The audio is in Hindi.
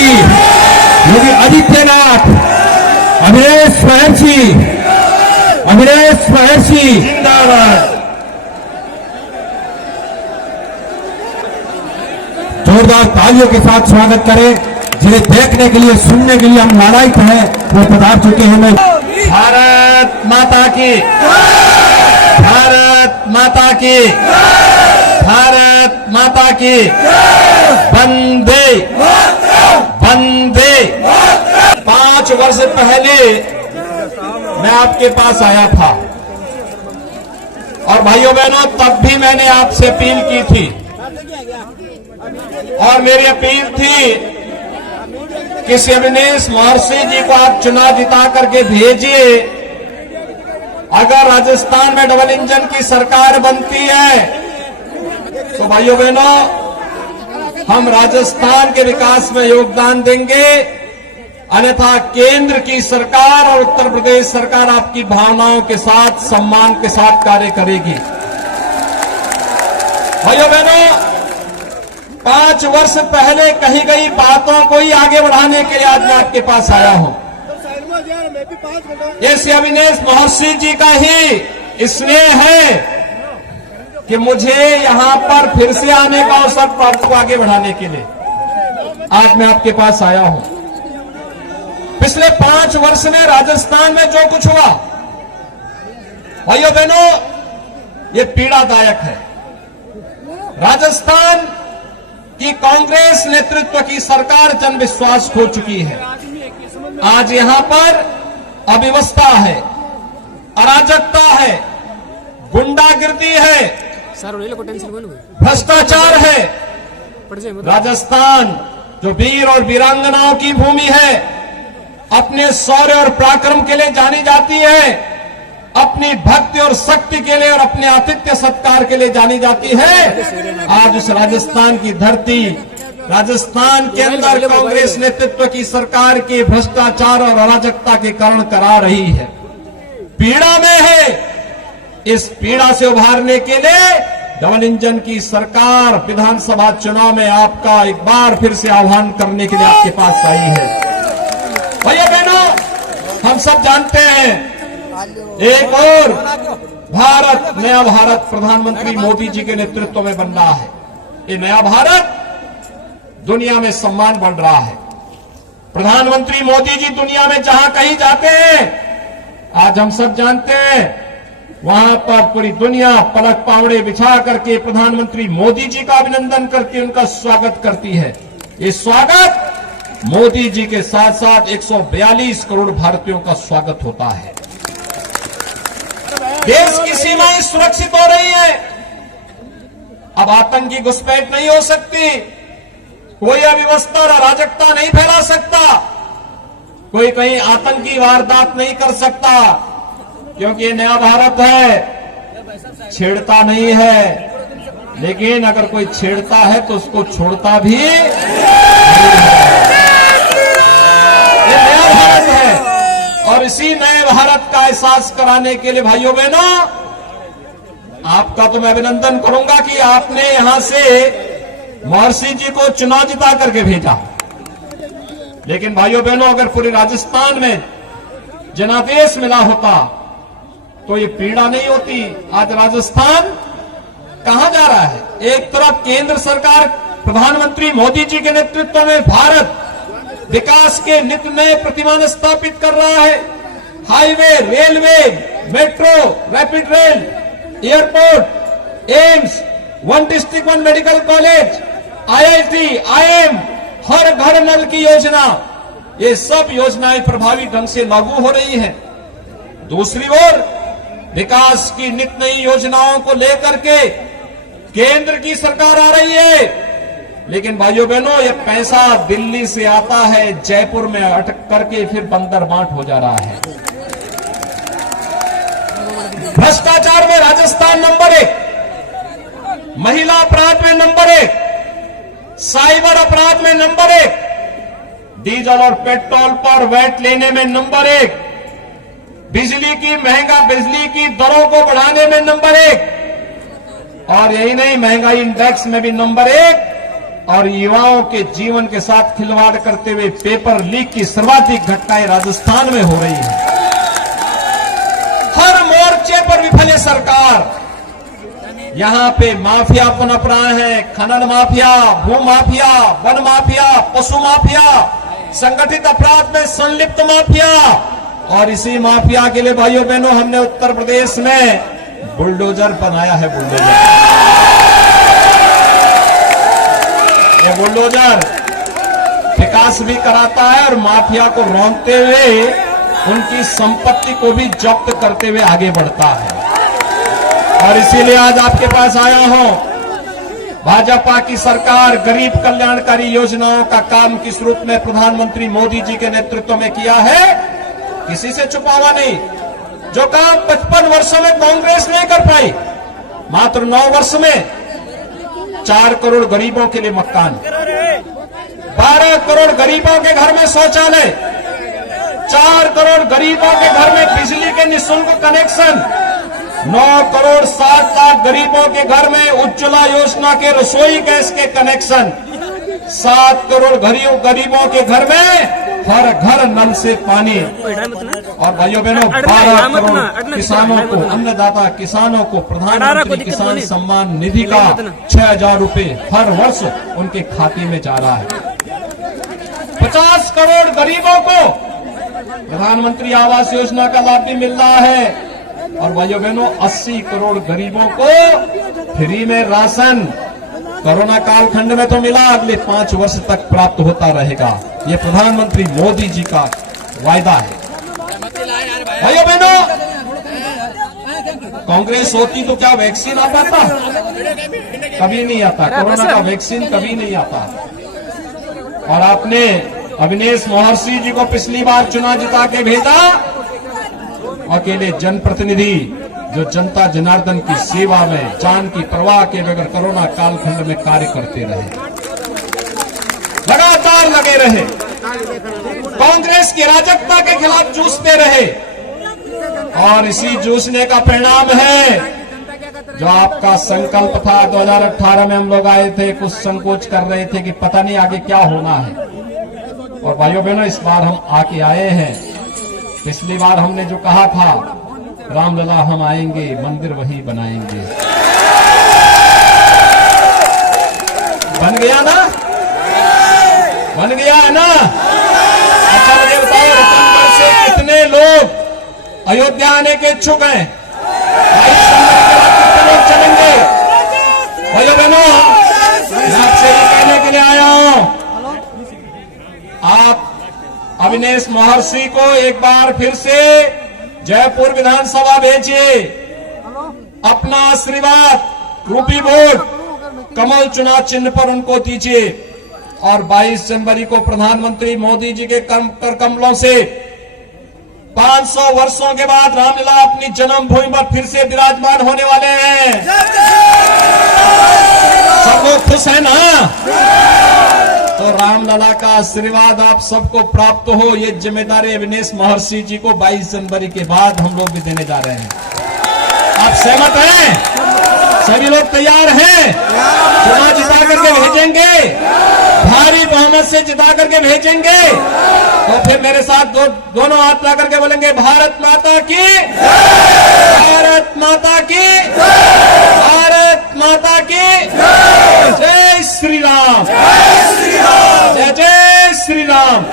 योगी आदित्यनाथ, अखिलेश महर्षि जिंदाबाद। जोरदार तालियों के साथ स्वागत करें। जिन्हें देखने के लिए, सुनने के लिए हम लालायित हैं, वो पधार चुके हैं। मैं भारत माता की, भारत माता की, भारत माता की, वंदे वंदे। 5 वर्ष पहले मैं आपके पास आया था और भाइयों बहनों, तब भी मैंने आपसे अपील की थी और मेरी अपील थी कि शिवनेश महर्षि जी को आप चुनाव जिता करके भेजिए। अगर राजस्थान में डबल इंजन की सरकार बनती है तो भाइयों बहनों, हम राजस्थान के विकास में योगदान देंगे, अन्यथा केंद्र की सरकार और उत्तर प्रदेश सरकार आपकी भावनाओं के साथ, सम्मान के साथ कार्य करेगी। भाइयों बहनों, 5 वर्ष पहले कही गई बातों को ही आगे बढ़ाने के लिए आज मैं आपके पास आया हूं। ये शिवनेश महर्षि जी का ही स्नेह है कि मुझे यहां पर फिर से आने का अवसर प्राप्त को आगे बढ़ाने के लिए आज मैं आपके पास आया हूं। पिछले 5 वर्ष में राजस्थान में जो कुछ हुआ, भाइयों बहनों, ये पीड़ादायक है। राजस्थान की कांग्रेस नेतृत्व की सरकार जन विश्वास खो चुकी है। आज यहां पर अव्यवस्था है, अराजकता है, गुंडागिर्दी है, भ्रष्टाचार है। राजस्थान जो वीर और वीरांगनाओं की भूमि है, अपने शौर्य और पराक्रम के लिए जानी जाती है, अपनी भक्ति और शक्ति के लिए और अपने आतिथ्य सत्कार के लिए जानी जाती है। आज उस राजस्थान की धरती, राजस्थान के अंदर कांग्रेस नेतृत्व की सरकार के भ्रष्टाचार और अराजकता के कारण करा रही है, पीड़ा में है। इस पीड़ा से उभारने के लिए डबल इंजन की सरकार विधानसभा चुनाव में आपका एक बार फिर से आह्वान करने के लिए आपके पास आई है। भैया बहनों, हम सब जानते हैं, एक और भारत, नया भारत प्रधानमंत्री मोदी जी के नेतृत्व में बन रहा है। ये नया भारत दुनिया में सम्मान बढ़ रहा है। प्रधानमंत्री मोदी जी दुनिया में जहां कहीं जाते हैं, आज हम सब जानते हैं, वहां पर पूरी दुनिया पलक पावड़े बिछा करके प्रधानमंत्री मोदी जी का अभिनंदन करके उनका स्वागत करती है। ये स्वागत मोदी जी के साथ साथ 142 करोड़ भारतीयों का स्वागत होता है। देश की सीमाएं सुरक्षित हो रही है। अब आतंकी घुसपैठ नहीं हो सकती, कोई अव्यवस्था और अराजकता नहीं फैला सकता, कोई कहीं आतंकी वारदात नहीं कर सकता, क्योंकि ये नया भारत है, छेड़ता नहीं है। लेकिन अगर कोई छेड़ता है तो उसको छोड़ता भी नहीं है। ये नया भारत है और इसी नए भारत का एहसास कराने के लिए भाइयों बहनों, आपका तो मैं अभिनंदन करूंगा कि आपने यहां से महर्षि जी को चुनाव जिता करके भेजा। लेकिन भाइयों बहनों, अगर पूरे राजस्थान में जनादेश मिला होता तो ये पीड़ा नहीं होती। आज राजस्थान कहां जा रहा है? एक तरफ केंद्र सरकार प्रधानमंत्री मोदी जी के नेतृत्व में भारत विकास के नित्य नए प्रतिमान स्थापित कर रहा है। Highway, railway, metro, rapid rail, airport, AIIMS, 1 district 1 medical college, IIT, IIM, हर घर नल की योजना, ये सब योजनाएं प्रभावी ढंग से लागू हो रही हैं। दूसरी ओर विकास की नित्य नई योजनाओं को लेकर के केंद्र की सरकार आ रही है। लेकिन भाइयों बहनों, ये पैसा दिल्ली से आता है, जयपुर में अटक करके फिर बंदरबाट हो जा रहा है। भ्रष्टाचार में राजस्थान नंबर 1, महिला अपराध में नंबर 1, साइबर अपराध में नंबर 1, डीजल और पेट्रोल पर वैट लेने में नंबर 1, बिजली की दरों को बढ़ाने में नंबर 1, और यही नहीं, महंगाई इंडेक्स में भी नंबर 1, और युवाओं के जीवन के साथ खिलवाड़ करते हुए पेपर लीक की सर्वाधिक घटनाएं राजस्थान में हो रही है। हर मोर्चे पर विफल है सरकार। यहां पे माफिया पनप रहा है, खनन माफिया, भू माफिया, वन माफिया, पशु माफिया, संगठित अपराध में संलिप्त माफिया। और इसी माफिया के लिए भाइयों बहनों हमने उत्तर प्रदेश में बुलडोजर बनाया है। ये बुलडोजर विकास भी कराता है और माफिया को रौंदते हुए उनकी संपत्ति को भी जब्त करते हुए आगे बढ़ता है। और इसीलिए आज आपके पास आया हूं। भाजपा की सरकार गरीब कल्याणकारी योजनाओं का काम किस रूप में प्रधानमंत्री मोदी जी के नेतृत्व में किया है, किसी से छुपावा नहीं। जो काम 55 वर्षों में कांग्रेस नहीं कर पाई, मात्र 9 वर्ष में 4 करोड़ गरीबों के लिए मकान, 12 करोड़ गरीबों के घर में शौचालय, 4 करोड़ गरीबों के घर में बिजली के निःशुल्क कनेक्शन, 9 करोड़ 60 लाख गरीबों के घर में उज्ज्वला योजना के रसोई गैस के कनेक्शन, 7 करोड़ गरीबों के घर में हर घर नल से पानी। और भाइयों बहनों 12 करोड़ किसानों को, अन्नदाता किसानों को प्रधानमंत्री किसान सम्मान निधि का 6,000 रुपए हर वर्ष उनके खाते में जा रहा है। 50 करोड़ गरीबों को प्रधानमंत्री आवास योजना का लाभ भी मिल रहा है। और भाइयों बहनों 80 करोड़ गरीबों को फ्री में राशन कोरोना कालखंड में तो मिला, अगले 5 वर्ष तक प्राप्त होता रहेगा। ये प्रधानमंत्री मोदी जी का वायदा है। भाइयों बहनों, कांग्रेस होती तो क्या वैक्सीन आ पाता? कभी नहीं आता। कोरोना का वैक्सीन कभी नहीं आता। और आपने अविनेश महर्षि जी को पिछली बार चुनाव जिता के भेजा, अकेले जनप्रतिनिधि जो जनता जनार्दन की सेवा में जान की परवाह के बगैर कोरोना कालखंड में कार्य करते रहे, लगातार लगे रहे, कांग्रेस की अराजकता के खिलाफ जूझते रहे। और इसी जूझने का परिणाम है जो आपका संकल्प था। 2018 में हम लोग आए थे, कुछ संकोच कर रहे थे कि पता नहीं आगे क्या होना है। और भाइयों बहनों, इस बार हम आके आए हैं। पिछली बार हमने जो कहा था, रामलला हम आएंगे, मंदिर वही बनाएंगे, बन गया ना? बन गया है ना? अच्छा मुझे बताओ, रतनगढ़ से कितने लोग अयोध्या आने के इच्छुक हैं? 22 जनवरी के बाद कितने लोग चलेंगे? भाइयों बहनों, मैं आपसे ये कहने के लिए आया हूं, आप अविनेश महर्षि को एक बार फिर से जयपुर विधानसभा भेजिए। अपना आशीर्वाद रूपी वोट कमल चुनाव चिन्ह पर उनको दीजिए। और 22 जनवरी को प्रधानमंत्री मोदी जी के कर कमलों से 500 वर्षों के बाद रामलला अपनी जन्मभूमि पर फिर से विराजमान होने वाले हैं। सब लोग खुश हैं ना? तो रामलला का आशीर्वाद आप सबको प्राप्त हो, ये जिम्मेदारी अविनेश महर्षि जी को 22 जनवरी के बाद हम लोग भी देने जा रहे हैं। आप सहमत हैं? सभी लोग तैयार हैं? चुनाव जिता करके भेजेंगे, भारी बहुमत से जिता करके भेजेंगे। तो फिर मेरे साथ दोनों हाथ ला करके बोलेंगे, भारत माता की, भारत माता की, भारत माता की, जय श्री राम, जय जय श्री राम।